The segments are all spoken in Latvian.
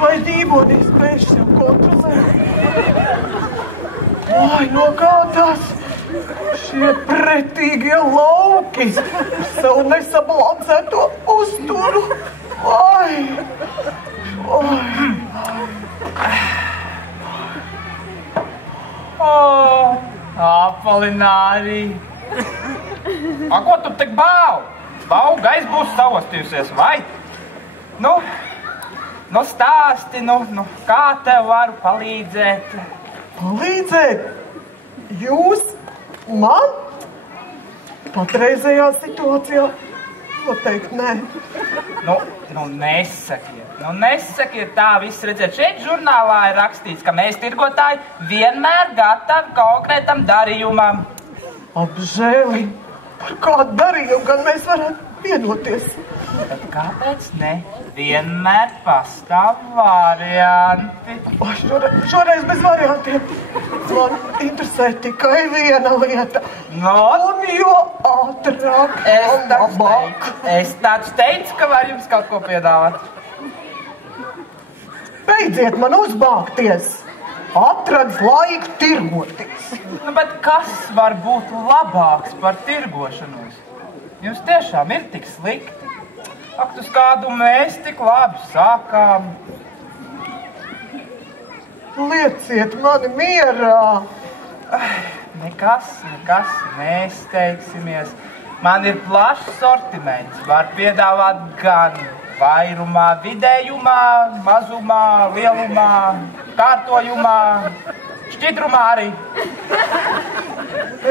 vai ģībonīs spējuši sev kontrolēt. Vai, no kā tas? Šie pretīgie lauki savu nesabalansēto uzturu. Vai. Apolinārija. Ko tu tik bāv? Bauga gaiss būs savostījusies, vai? Nu, stāsti, kā tev varu palīdzēt? Palīdzēt? Jūs? Man? Patreizējā situācijā? Noteikti nē. Nesakiet tā, viss redzēt. Šeit žurnālā ir rakstīts, ka mēs tirgotāji vienmēr gatavi konkrētam darījumam. Apžēli, par kādu darījumu gan mēs varētu vienoties. Bet kāpēc ne? Vienmēr pastāv varianti. Šoreiz bez variantiem. Man interesē tikai viena lieta. Un jo ātrāk, labāk. Es taču teicu, ka var jums kaut ko piedāvāt. Beidziet man uzbākties. Atradz laiku tirgoties. Bet kas var būt labāks par tirgošanos? Jums tiešām ir tik slikti. Ak, uz kādu mēs tik labi sākām. Lieciet mani mierā. Nekas, mēs teiksimies. Man ir plašs sortiments. Var piedāvāt gan vairumā, vidējumā, mazumā, lielumā, kārtojumā, šķidrumā arī.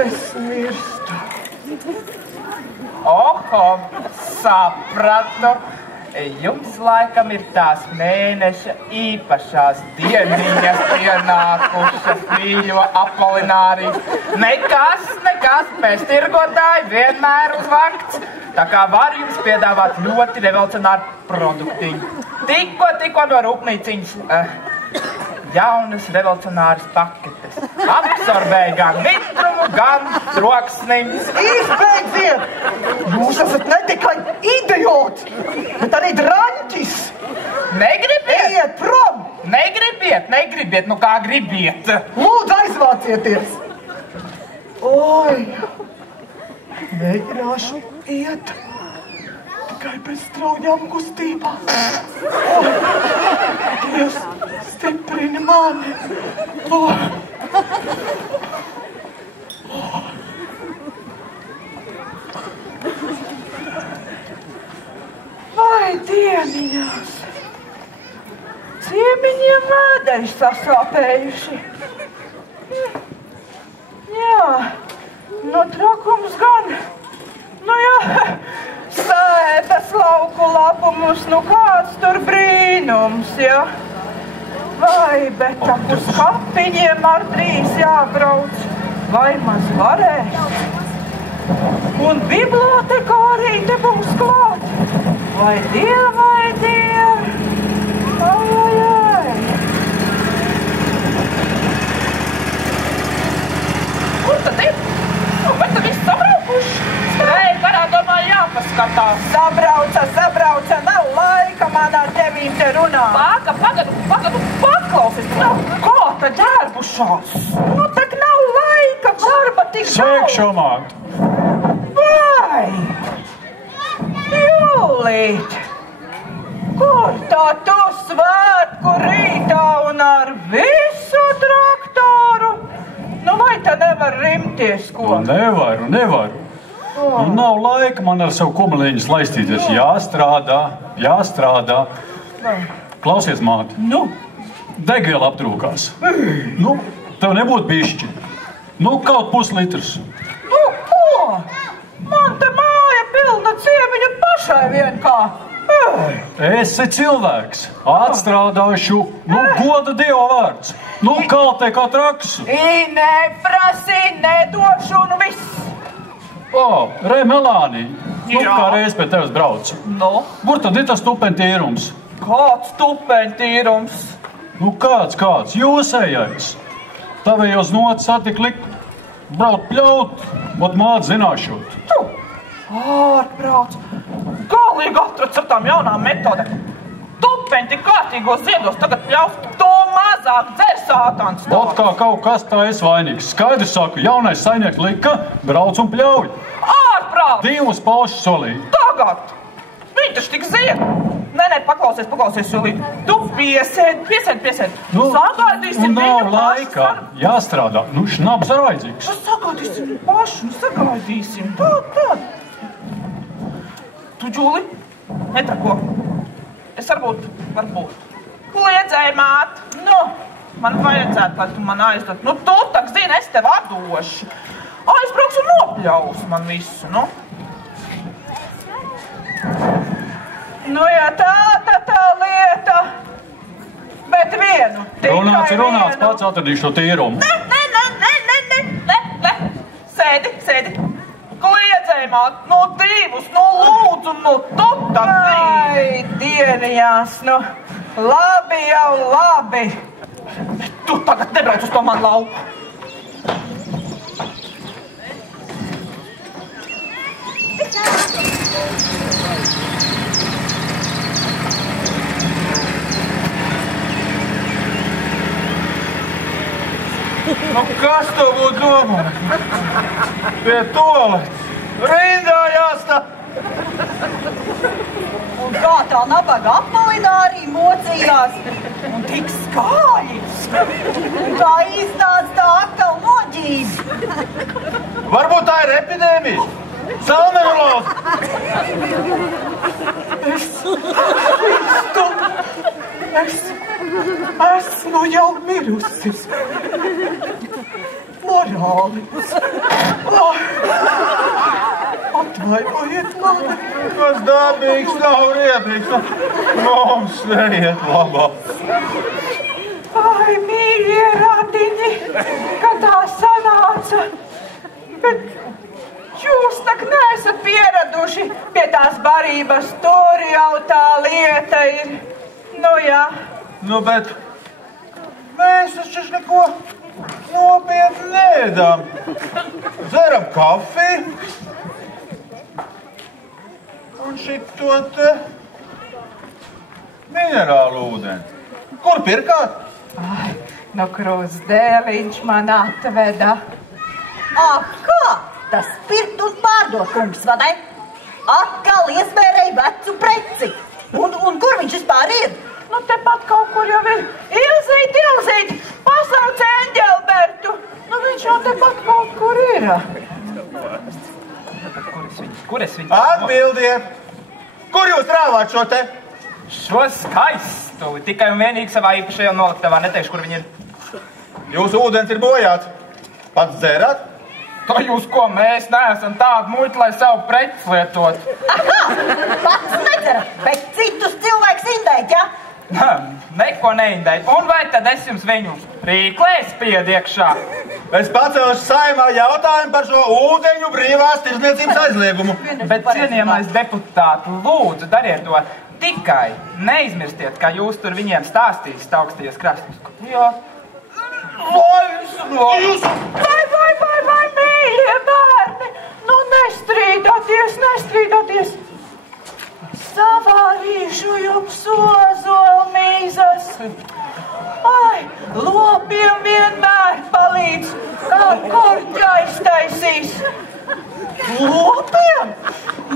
Es mirstu. Oho, sapratu. Jums laikam ir tās mēneša īpašās dieniņas pienākušas, mīļo Apolinārija. Nekas, mēs tirgotāji vienmēr uz vakts. Tā kā var jums piedāvāt ļoti revolucionāru produktiņu. Tikko no rūpnīciņas jaunas revolucionāras paketes. Absorbēja gan mitrumu, gan troksni. Izbeidziet! Jūs esat ne tikai idiots, bet arī draņķis. Negribiet? Ejiet prom! Negribiet, kā gribiet. Lūdzu, aizvācieties! Oi, mēģināšu iet. Tikai bez straujām kustībām. Dievs stiprini mani. Vai dieniņās! Ciemiņiem vēdeļi sasāpējuši. Jā, trakums gan. Jā, sētas lauku lapumus, kāds tur brīnums, jā. Vai, bet ap uz kapiņiem ar drīz jābrauc, vai maz varēs. Un bibliotekārī te būs klāt. Vai Dieva, Ai. Kur tad ir? Bet tad viss sabraukuši. Vai, varā domā jāpaskatās. Sabrauca, nav laika man ar tevīm te runāt. Pagadu, paklausies. Kā tad ģērbušās? Tak nav laika, darba tik daudz. Sēkšamāk. Vai, Jūlīt, kur tā tu svētku rītā un ar visu traktoru? Vai te nevar rimties, ko? Nevaru. Nav laika man ar savu kumeliņus laistīties. Jāstrādā. Klausies, māte. Degviela aptrūkās. Tev nebūtu bišķi. Kaut puslitrs. Ko? Man te māja pilna ciemiņu pašai vien kā. Esi cilvēks. Atstrādāšu. Goda Dieva vārds. Kaltē kā traks. Neprasi, nedošu un viss. Melānija. Kā reiz pie tevis braucu. Kur tad ir tas tupentīrums? Kāds tupentīrums? Kāds? Jūsējais. Tavējos nots satik likt. Brauc pļaut, māte zināšot. Ārprāts. Galīgi atrads ar tām jaunām metodēm. Kristupēni tik kārtīgos ziedos, tagad pļaus to mazāk dzer sātans. Ot kā kaut kas tā es vainīgs. Skaidrs saku, jaunais saimnieks lika, brauc un pļauj. Ārprāt! Divus paušus solīja. Tagad! Viņi taču tik zied! Nē, paklausies, Julīt. Tu piesēd. Sagaidīsim nav laika. Jāstrādā. Šnabs ir vajadzīgs. Sagaidīsim pašu, sagaidīsim. Tad. Tu, Jūli, netrako. Es varbūt. Kliedzēji, māt. Man vajadzētu, lai tu man aizdot. Tu tak zini, es tev atdošu. Aizbrauks un nopļaus man visu, Jā, tāda tā lieta, bet vienu. Runāts, pats atradīšu šo tīrumu. Nē, sēdi. Kliedzēji, māt, divus, lūdzu, tu tā dzīvi. Ai, dienijās, labi. Bet tu tagad nebrauc uz to man lauku. Kas to būtu domājis? Pie toaletes. Rindā jāstāv. Un kā tā nabaga apmalināri mocījās. Un tik skaļi. Un kā iznāca tā atkal noģība. Varbūt tā ir epidēmija. Salmonelloze. Esmu jau mirusis. Morālis. Atvainojiet mani. Tas dabīgs nav riebīgs. Mums neiet labāk. Ai, mīļie radiņi, ka tā sanāca. Bet jūs tak neesat pieraduši pie tās barības. Tur jau tā lieta ir. Jā. Bet mēs taču neko nopietni neēdām. Dzeram kafiju un šito te minerālu ūdeni. Kur pirkāt? Ai, Krustdēliņš man atveda. Kā? Tas pirkt un pārdot, kungs, vai ne? Atkal iesmērēja vecu preci. Un kur viņš vispār ir? Tepat kaut kur jau ir. Ilzīt, pasauc Enģelbertu. Viņš jau tepat kaut kur ir. Kur es viņu? Atbildiet! Kur jūs rāvāt šo te? Šo skaistu. Tikai un vienīgi savā īpašajā noliktavā. Neteikšu, kur viņi ir. Jūsu ūdens ir bojāts. Pats dzērat? To jūs ko, mēs neesam tādu muļķi, lai savu preci lietot. Pats nedzerat, bet citus cilvēks indēt, ja? Neko neindēju. Un vai tad es jums viņu rīklēs piediekšā? Es pacelšu saimā jautājumu par šo ūdeņu brīvās tirdzniecības aizliegumu. Bet, cienījamais deputāti, lūdzu, dariet to tikai. Neizmirstiet, ka jūs tur viņiem stāstīsiet augstajos krastos. Jā. Vai, mīļie bērni! Nestrīdoties! Savārīšu jums ozolmīzes. Ai, lopiem vienmēr palīdz, kā korķa aiztaisīs. Lopiem?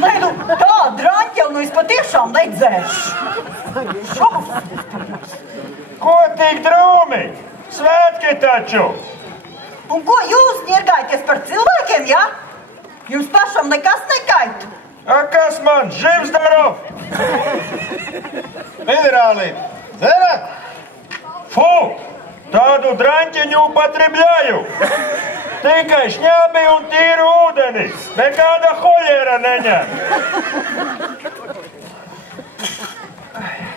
Nē, tā draņķeli, es patiešām nedzēšu. Ko tik drūmi? Svētki taču! Un ko jūs ņirgājaties par cilvēkiem, ja? Jums pašam nekas nekaitu? Kas man? Živs darov! Minerāli, dzerat? Fu! Tādu draņķiņu patribļāju! Tikai šņābi un tīru ūdeni! Nekāda hoļera neņem!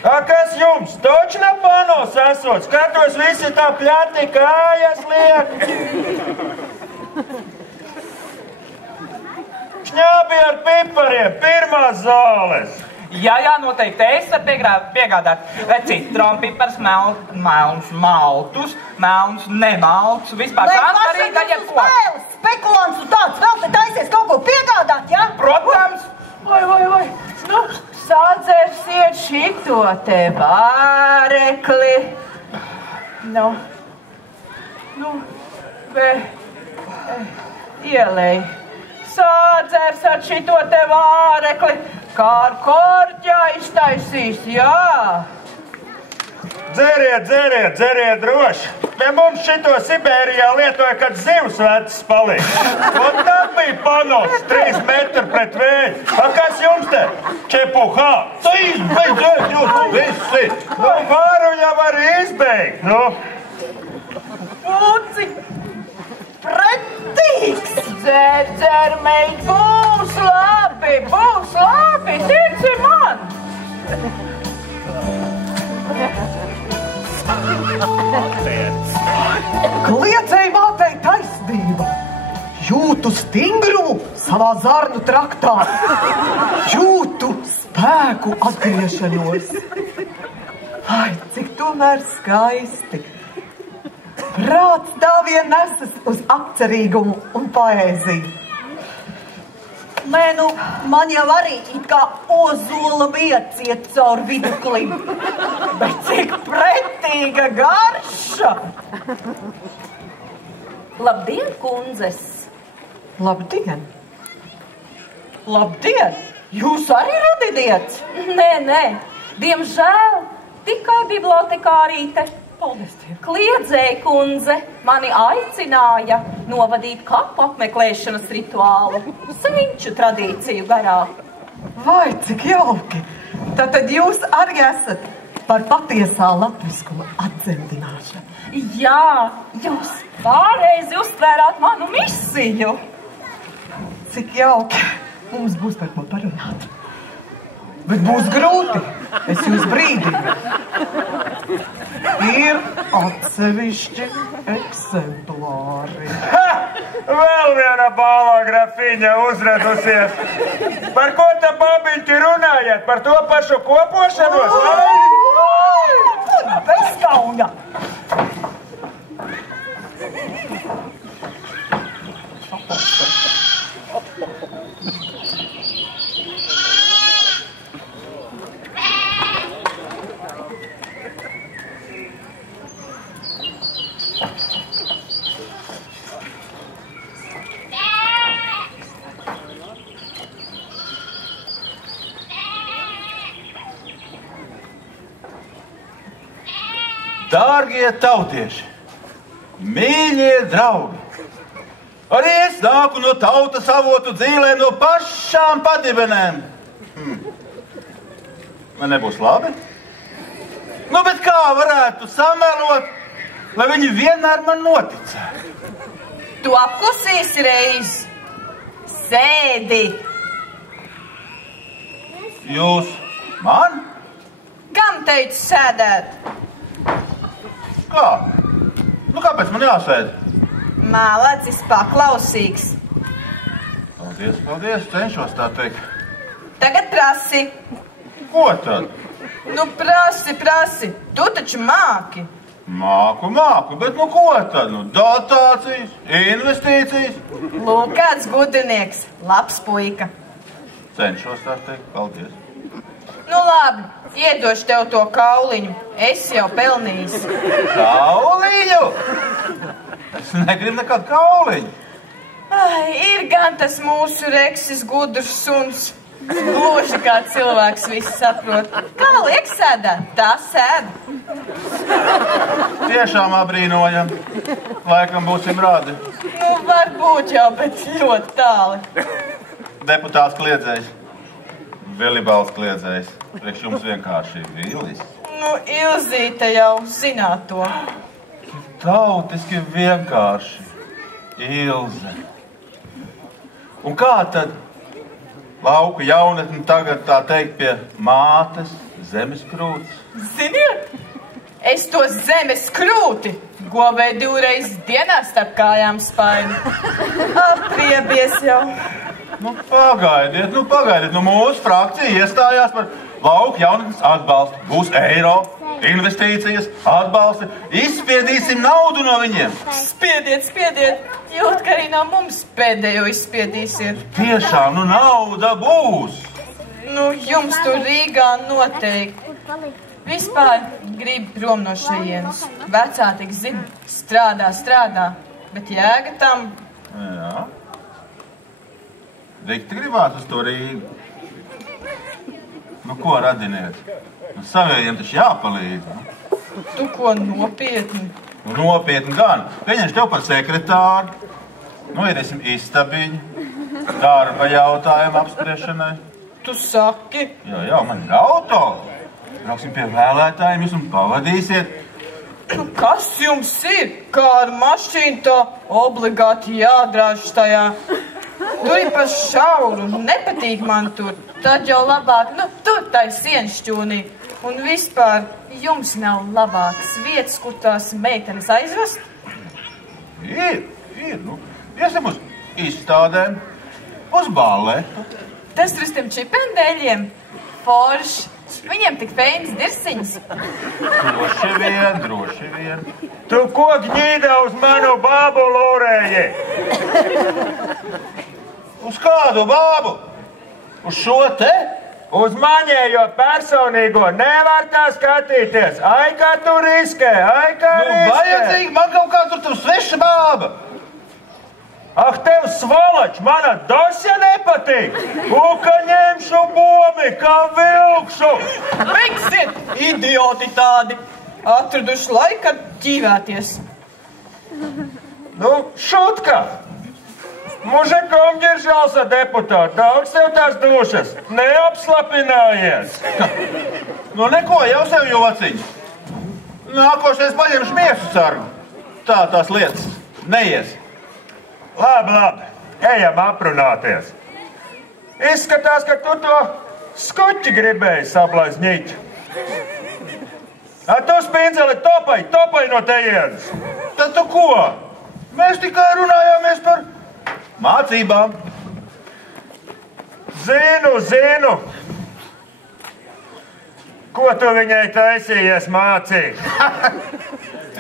Kas jums? Točna panos esot? Skatos visi tā pļati kājas liek! Šņābi ar pipariem, pirmās zāles! Jā, noteikti es varu piegādāt citronpipars, melns maltus, melns nemaltus, vispār pašam jums spēles, spekulants un tāds vēl te taisies kaut ko piegādāt, ja? Protams! Vai, Sadzersiet šito te vārekli. Ielej. Sadzersiet šito te vārekli, kā ar korķa iztaisīs, jā. Dzeriet droši. Pie mums šito Sibērijā lietoja, kad zivs vecs palika. Un tam bija panos 3 metri pret vēju. Kas jums te? Čepuhā. Tu izbeidziet jūs visi. Varu jau var izbeigt, Puci, pretīgs. Dzer, meit, būs labi, tici man. Kliedzēji mātei taisnība. Jūtu stingrumu savā zarnu traktā. Jūtu spēku atgriešanos. Ai, cik tomēr skaisti. Prāts tā vien nesas uz apcerīgumu un poēziju. Man jau arī it kā ozola vietas iet caur viduklim. Bet cik pretīga garša! Labdien, kundzes! Labdien! Labdien! Jūs arī rudiniets? Nē, diemžēl tikai bibliotekārīte. Paldies Dievam! Kliedzēja kundze mani aicināja novadīt kapu apmeklēšanas rituālu senču tradīciju garā. Vai, cik jauki! Tātad jūs arī esat par patiesā latviskuma atdzemdināšanu. Jā, jūs pārreizi uztvērāt manu misiju. Cik jauki! Mums būs par ko parunāt. Bet būs grūti, es jūs brīdinu. Ir atsevišķi eksemplāri. Vēl viena balā grafiņa uzradusies. Par ko tā babiņķi runājat? Par to pašu kopošanos? Bez kauna! Dārgie tautieši, mīļie draugi, arī es nāku no tautas avotu dzīlēm, no pašām padibenēm. Man nebūs labi? Bet kā varētu samelot, lai viņi vienmēr man noticētu? Tu apklusīsi reiz. Sēdi. Jūs man? Kam teicu sēdēt? Kā? Kāpēc man jāsēd? Mālacis paklausīgs. Paldies, cenšos tā teikt. Tagad prasi. Ko tad? Prasi. Tu taču māki. Māku, bet ko tad? Dotācijas, investīcijas. Lūk, kāds gudrinieks, labs puika. Cenšos tā teikt, paldies. Labi, iedošu tev to kauliņu. Es jau pelnījis. Kauliņu? Es negribu nekādu kauliņu. Ir gan tas mūsu Reksis gudrs suns. Gluži kā cilvēks viss saprot. Kā liek sēdēt? Tā sēd. Tiešām apbrīnojam. Laikam būsim rādi. Varbūt jau, bet ļoti tāli. Deputāts kliedzējs. Velibāls kliedzējs. Priekš jums vienkārši Vilis. Ilzīte jau zināt to. Tautiski vienkārši Ilze. Un kā tad lauku jaunatni tagad tā teikt pie mātes zemes krūts? Ziniet, es to zemes krūti govēju 2 reizes dienā starp kājām spaini. Apriebies jau. Pagaidiet. Mūsu frakcija iestājās par lauku jaunatnes atbalstu. Būs eiro, investīcijas, atbalsti. Izspiedīsim naudu no viņiem. Spiediet. Jūt, ka arī no mums pēdējo izspiedīsiet. Tiešām, nauda būs. Nu, jums tur Rīgā noteikti. Vispār grib prom no šejienes. Vecā tik zina, strādā, bet jēga tam. Jā. Dikti gribās uz to Rīgu. Nu, ko radiniet? Nu, savējiem taču jāpalīdz. Ne? Tu ko nopietni? Nu, nopietni gan. Pieņemšu tev par sekretāru. Nu, iesim istabiņu. Darba jautājumu apspriešanai. Tu saki? Jā, man ir auto. Brauksim pie vēlētājiem, jūs man pavadīsiet. Nu, kas jums ir? Kā ar mašīnu tā obligāti jādrāž tajā? Tur ir pa šauru, nepatīk man tur. Tad jau labāk, nu, tur tai sienšķūnī. Un vispār jums nav labākas vietas, kur tās meitenes aizvest? Ir, nu, iesim uz izstādēm, uz balletu. Tas tur uz tiem čipendēļiem, forši. Viņiem tik feinas dirsiņas. Droši vien. Tu ko ģņīdā uz manu bābu lorēji? Uz kādu bābu? Uz šo te? Uz maņējo personīgo nevar tā skatīties. Ai, kā tu riskē, Vajadzīgi, man kaut kā tur sveša bāba. Ah, tev svalač, mana dosja nepatīk. Ka ņemšu bomi, kā vilkšu. Beigsiet, idioti tādi. Atraduši laika ģīvēties. Nu, šutka. Mužekom ģiržālsa deputāti, daudz tev tās dušas. Neapslapinājies. Nu, neko, jau sev jociņu. Nākošais paņemšu miesu sargu. Tā tās lietas neies. Labi, ejam aprunāties. Izskatās, ka tu to skuķi gribēji sablaznīt. Tu spīdzeli topai no tejienes. Tad tu ko? Mēs tikai runājāmies par mācībām. Zinu. Ko tu viņai taisījies mācīt?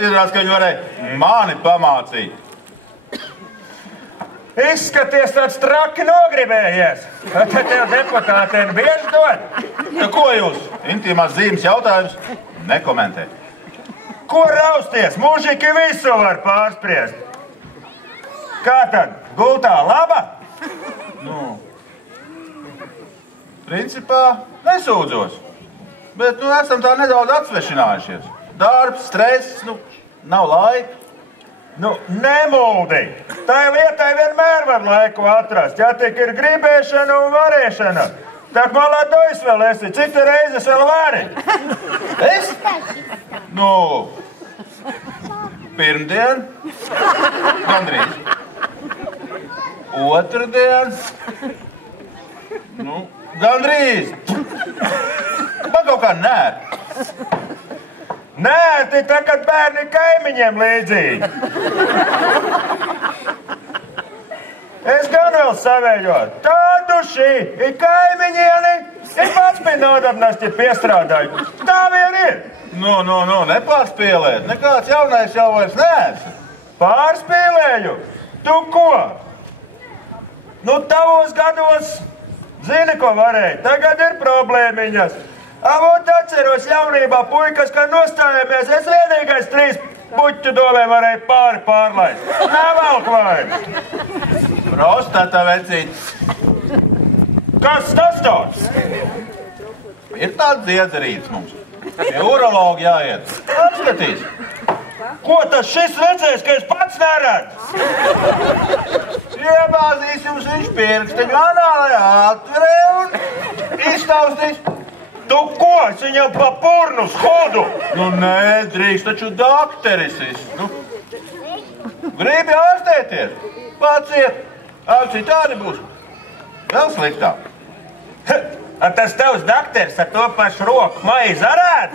Izrādās, ka viņi varēja mani pamācīt. Izskaties tāds traki nogribējies. Tad tev deputātiem bieži dod. Tā ko jūs? Intīmās zīmes jautājums nekomentē. Ko rausties? Mužiki visu var pārspriest. Kā tad? Gultā laba? Nu, principā nesūdzos. Bet, esam tā nedaudz atsvešinājušies. Darbs, stress, nav laika. Nemuldi. Tai lietai vienmēr var laiku atrast, ja tik ir gribēšana un varēšana. Tak maladojas vēl esi, cik te reizes vēl vari? Es? Pirmdien. Gandrīz. Otrdien. Gandrīz. Man kaut kā nēr. Nē, tagad bērni kaimiņiem līdzīgi. Es gan vēl savējo. Tādu šī ir kaimiņieni, ir pats bija nodabnasti piestrādāju. Tā vien ir. Nepārspīlēt. Nekāds jaunais jau vairs neesi. Pārspīlēju? Tu ko? Tavos gados zini, ko varēja. Tagad ir problēmiņas. Avot atceros jaunībā puikas, kad nostājāmies, es vienīgais 3 puķu domē varēju pārlaist. Nevalk vairs. Prostata vecīt. Kas tas tāds? Ir tāds dziedzerīts mums. Pie urologi jāiet. Apskatīs. Ko tas šis redzēs, ka es pats neredzu? Iebāzīs jums viņš pirksteņu anālajā atverē un iztaustīs. Tu ko? Es viņam pa purnu schodu. Nē, drīkst taču dakteris. Gribi ārstēties? Paciet. Citādi būs. Vēl sliktāk. Tas tavs dakteris ar to pašu roku maizi arād?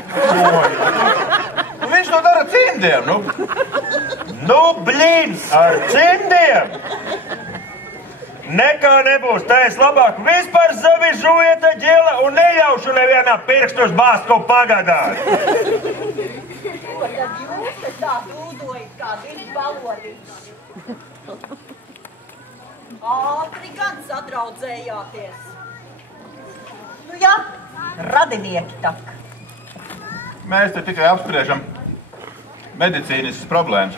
Viņš to dara cimdiem, Blīn, ar cimdiem? Nekā nebūs, tā es labāk vispār zavi žuvieta ģela un nejaušu nevienā pirkstus bāstu pagadāt. Ko tad jūs te tā dūdojat, kā divi balodīši? Ātri gan sadraudzējāties. Nu jā, radinieki tak. Mēs te tikai apspriežam medicīniskas problēmas.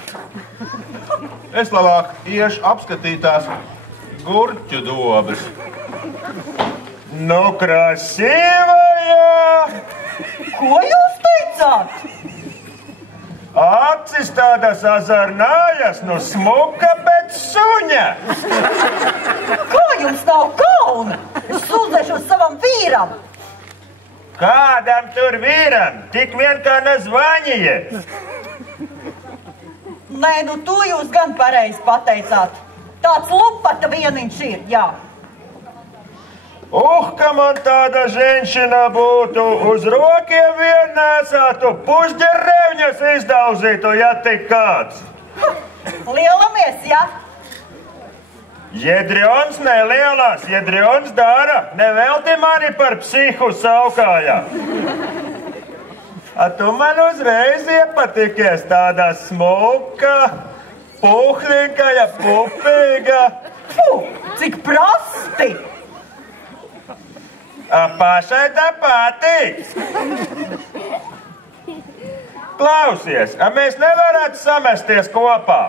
Es labāk iešu apskatītās gurķu dobas. Nu, krasīvajā! Ko jūs teicāt? Acis tādas azarnājas, nu smuka pēc suņa. Kā jums nav kauna? Es sūdzēšos savam vīram. Kādam tur vīram? Tik vien kā nazvaņijiet. Nē, nu to jūs gan pareizi pateicāt. Tāds lupata vieniņš ir, jā. Ka man tāda ženšina būtu, uz rokiem vien nesātu, pušģerevņas izdauzītu, ja tik kāds. Lielamies, jā? Jedrions nelielās, Jedrions dara, nevelti mani par psihu saukājā. A tu man uzreiz iepatikies, tāda smuka, puhlinkaja, pupīga. Cik prasti! A pašai tā patīk. Klausies, a mēs nevarētu samesties kopā?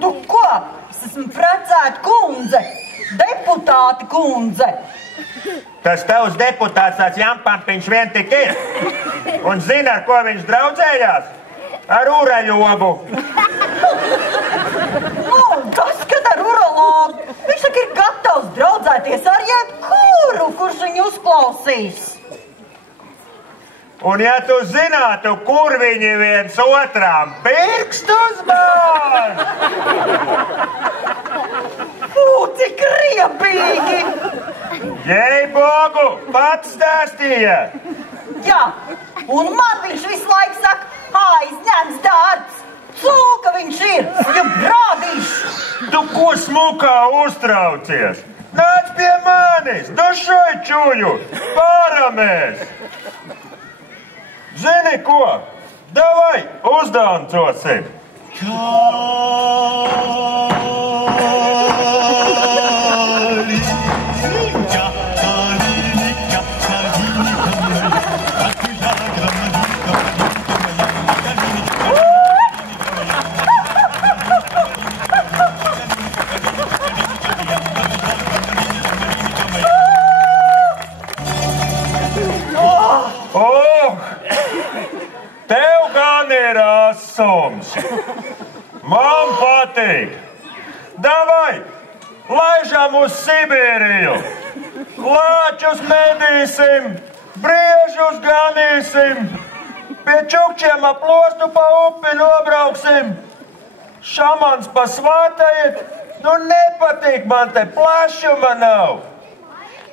Tu ko? Es esmu precēta kundze, deputāti kundze. Tas tavs deputāts tāds Jampampiņš vien tik ir. Un zini, ar ko viņš draudzējās? Ar uraļogu. Nu, tas, kad ar urologu, viņš tak ir gatavs draudzēties ar jebkuru, kurš viņu uzklausīs. Un ja tu zinātu, kur viņi viens otram pirkstus bāž? Cik riebīgi! Jei, Bogu, pats stāstīja. Jā, un man viņš visu laiku saka, aizņemts darbs. Cūka viņš ir, ja brādīšu. Tu ko smukā uztraucies? Nāc pie manis, dušoj čuļu, pāramēs. Zini ko? Davai, uzdancosim. Tev gan ir asums. Man patīk. Davai, laižam uz Sibīriju. Lāčus medīsim, briežus ganīsim. Pie čukčiem ap lostu pa upi nobrauksim. Šamans pasvātajiet, nu nepatīk man te, plašuma nav.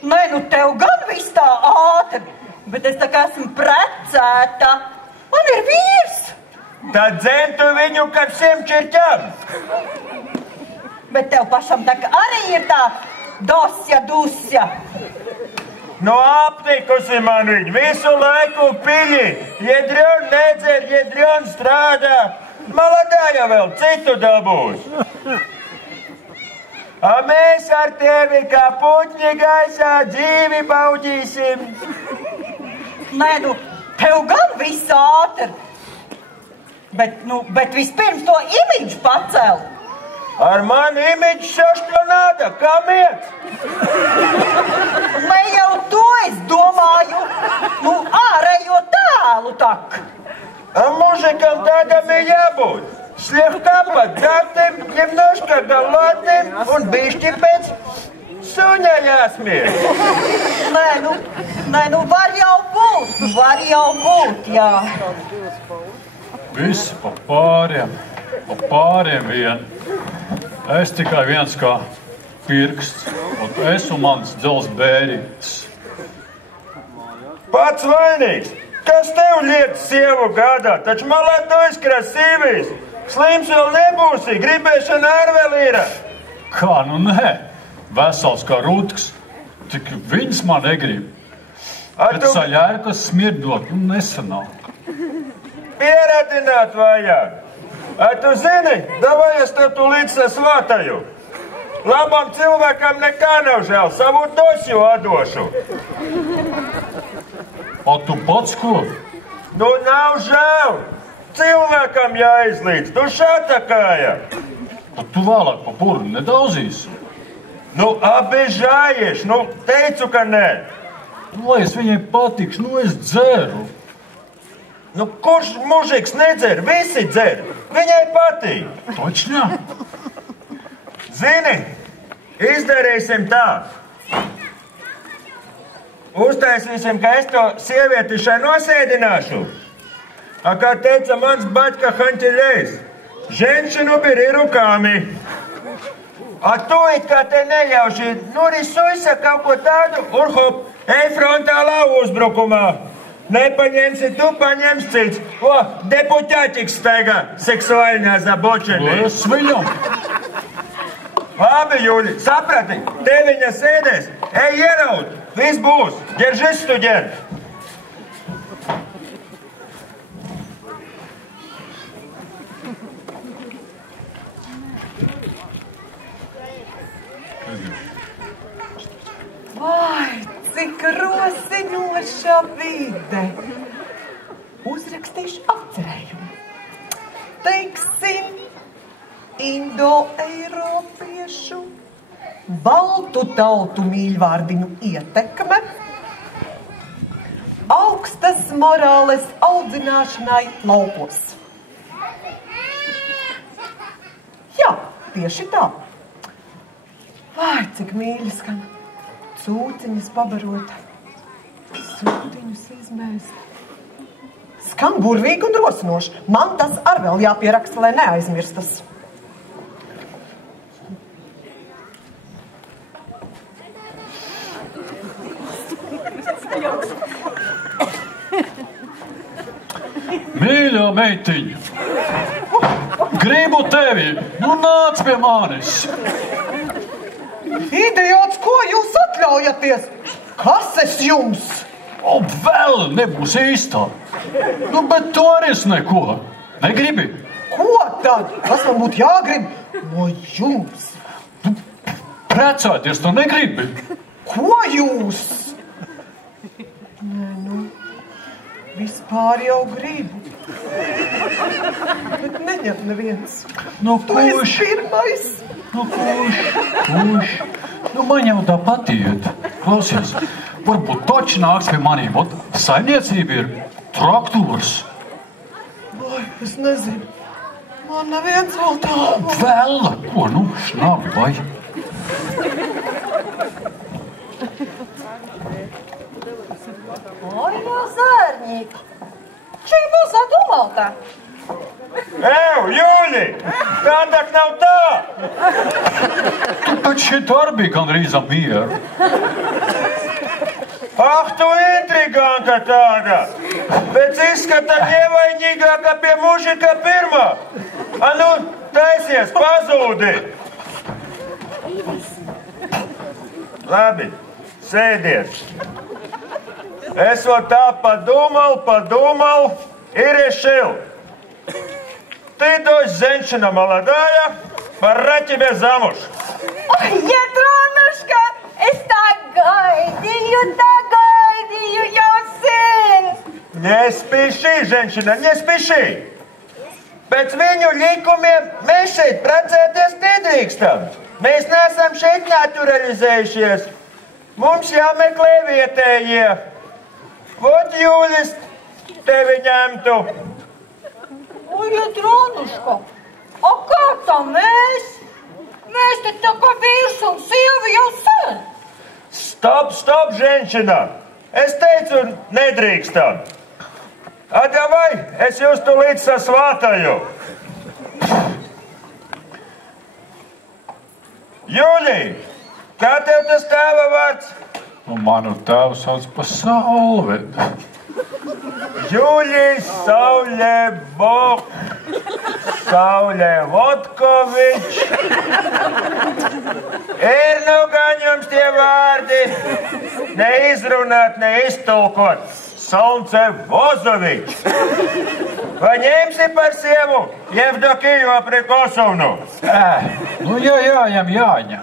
Nē, nu tev gan viss tā ātri, bet es tā kā esmu precēta. Man ir vīrs. Tad dzemtu viņu, kad simčirķam. Bet tev pašam tā kā arī ir tā dusja. Nu aptikusi man viņu visu laiku piļi. Jedrion nedzer, Jedrion strādā. Maladāja vēl citu dabūs. A mēs ar tevi kā puķņi gaisā dzīvi baudīsim. Nē, nu, tev gan viss ātri. Bet vispirms to imidžu pacel. Ar mani imidžu šošto nāda, kam iet? Ne jau to es domāju, nu ārējo tēlu tak. A mužikam tādam ir jābūt. Sliehtā pa dzertim, ņemnoškā galotnim un bišķi pēc suņa jāsmies. Nē, nu var jau būt, jā. Visi pa pāriem vien. Es tikai viens kā pirksts, un es un mans dzels bērītis. Pats vainīgs. Kas tev liek sievu gādā? Taču malā tu izkrasīvīs. Slims vēl nebūsi, gribēšana ar vēl ir. Kā, nu nē, vesels kā rutks, tik viņas man negrib. Bet saļērkas smirdot, nu nesanāk. Pieradināt vajag. A tu zini, davai es tev tu līdz svātaju. Labam cilvēkam nekā nav žēl, savu dosju atdošu. O tu pats ko? Nu, nav žēl. Cilvēkam jāizlīdz, tu šātakāja. Tu vēlāk pa purnu nedauzīsi. Nu, apbežājies, nu, teicu, ka nē. Lai es viņai patikšu, nu es dzeru. Nu, kurš mužiks nedzer? Visi dzer. Viņai patīk. Točņā? Zini, izdarīsim tā. Uztaisīsim, ka es to sievieti šai nosēdināšu. A kā teica mans baļķa Hanķiļējs, ženšinu biri rukāmi. A tu it kā te nejauši, nu risuisa kaut ko tādu, un hop, ej frontālā uzbrukumā. Nepaņemsi, tu paņems cits. O, deputātiks staigā seksuāļņā zabočenī. Es viņam. Labi, Jūļi, saprati, te viņa sēdēs. Ej ieraut, viss būs. Ģeržis, studenti. Vai, cik rosiņoša vide! Uzrakstīšu atcerējumu. Teiksim, indoeiropiešu, baltu tautu mīļvārdiņu ietekme, augstas morāles audzināšanai laukos. Jā, tieši tā. Vai, cik mīļi skan. Cūciņas pabarot, sūtiņus izmēst. Skan burvīgi un drosinoši. Man tas ar vēl jāpieraksta, lai neaizmirstas. Mīļā meitiņa, gribu tevi, nu nāc pie manis. Idiots, ko jūs atļaujaties? Kas es jums? O, vēl nebūs īstā. Nu, bet tu arī es neko. Negribi? Ko tad? Kas man būtu jāgrib no jums? Precēties tu negribi? Ko jūs? Nē, nu, vispār jau gribu. Bet neņem neviens. Nu, Tu esi pirmais. Nu, kurš? Nu, man jau tā patiet. Klausies, varbūt toči nāks pie manīm. Ot, saimniecība ir traktors. Vai, es nezinu. Man neviens vēl tā. Vēl? Ko, nu, šnabi, vai? Oi, no zārņīka. Šī būs adulātā. Ew, Jūļi, tā tak nav tā. Tu taču šeit arī bija gandrīz ap mieru. Ah, tu intriganta tāda. Pēc izskata ievainīgāka pie mužika pirmā. A nu, taisies, pazūdi. Labi, sēdies. Es vēl tā подумал и решил. Ты, дочь, женщина молодая, пора тебе замуж. Ой, Jetronушка, es tā gaidīju jau sen. Не спеши, женщина, не спеши. Pēc viņu likumiem mēs šeit precēties nedrīkstam. Mēs neesam šeit naturalizējušies. Mums jāmeklē vietējie. Vot Jūlis tevi ņemtu. Oi, Jetronушка, a kā tā mēs? Mēs te tā kā vīrs un sieva jau sen. Stop, женщина. Es teicu, nedrīkstam. A davai, es jūs tu līdz sasvātaju. Jūļī, kā tev tas tēva vārds? Nu, manu tēvu sauc pa Saulvedu. Jūļī Saulē Votkovič. Ir nu gan jums tie vārdi neizrunāt, neiztulkot. Solnce Vozovič. Vai ņemsi par sievu Jevdokiju Aprikosovnu? Nu, jāņem.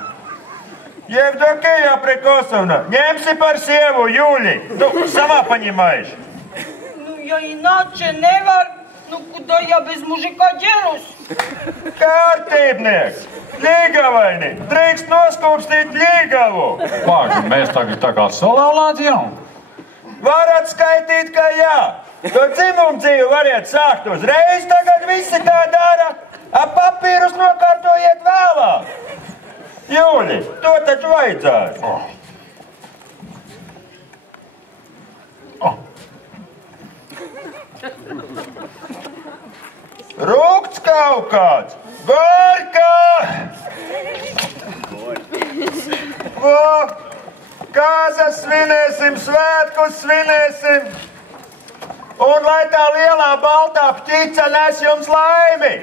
Jevdokija Aprikosovna, ņemsi par sievu Jūli. Tu sama понимаешь. Ну, я иначе nevar. Nu, kуда я без мужика делюсь? Kārtībnieks, līgavaini, drīkst noskūpstīt līgavu. Pāgi, mēs tagad tā kā salauzām. Varat skaitīt, ka jā. To dzimumu dzīvi variet sākt uzreiz, tagad visi tā dara. A papīrus nokārtojiet vēlāk. Jūli, to taču vajadzētu. Rūkts kaut kāds! Gorka! Kāzas svinēsim, svētkus svinēsim! Un lai tā lielā baltā pķica nes jums laimi!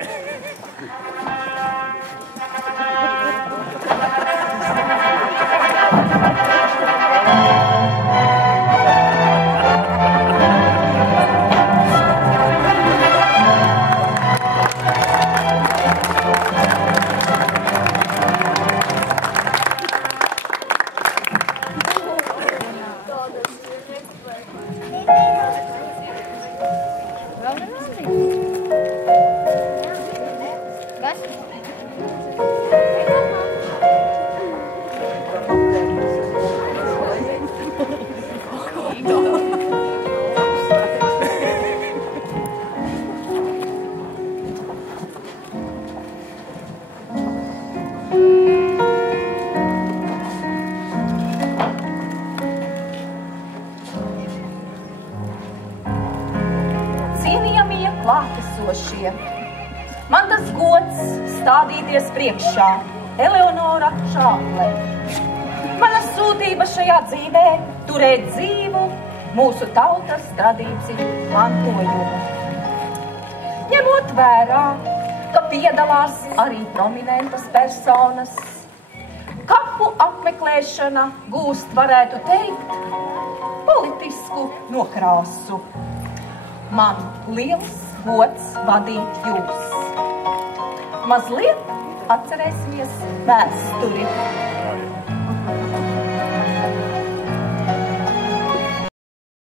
Man tas gods stādīties priekšā, Eleonora Čāple. Mana sūtība šajā dzīvē turēt dzīvu mūsu tautas tradīciju mantojumu. Ņemot vērā, ka piedalās arī prominentas personas, kapu apmeklēšana gūst, varētu teikt, politisku nokrāsu. Man liels gods vadīt jūs. Mazliet atcerēsimies vēsturi.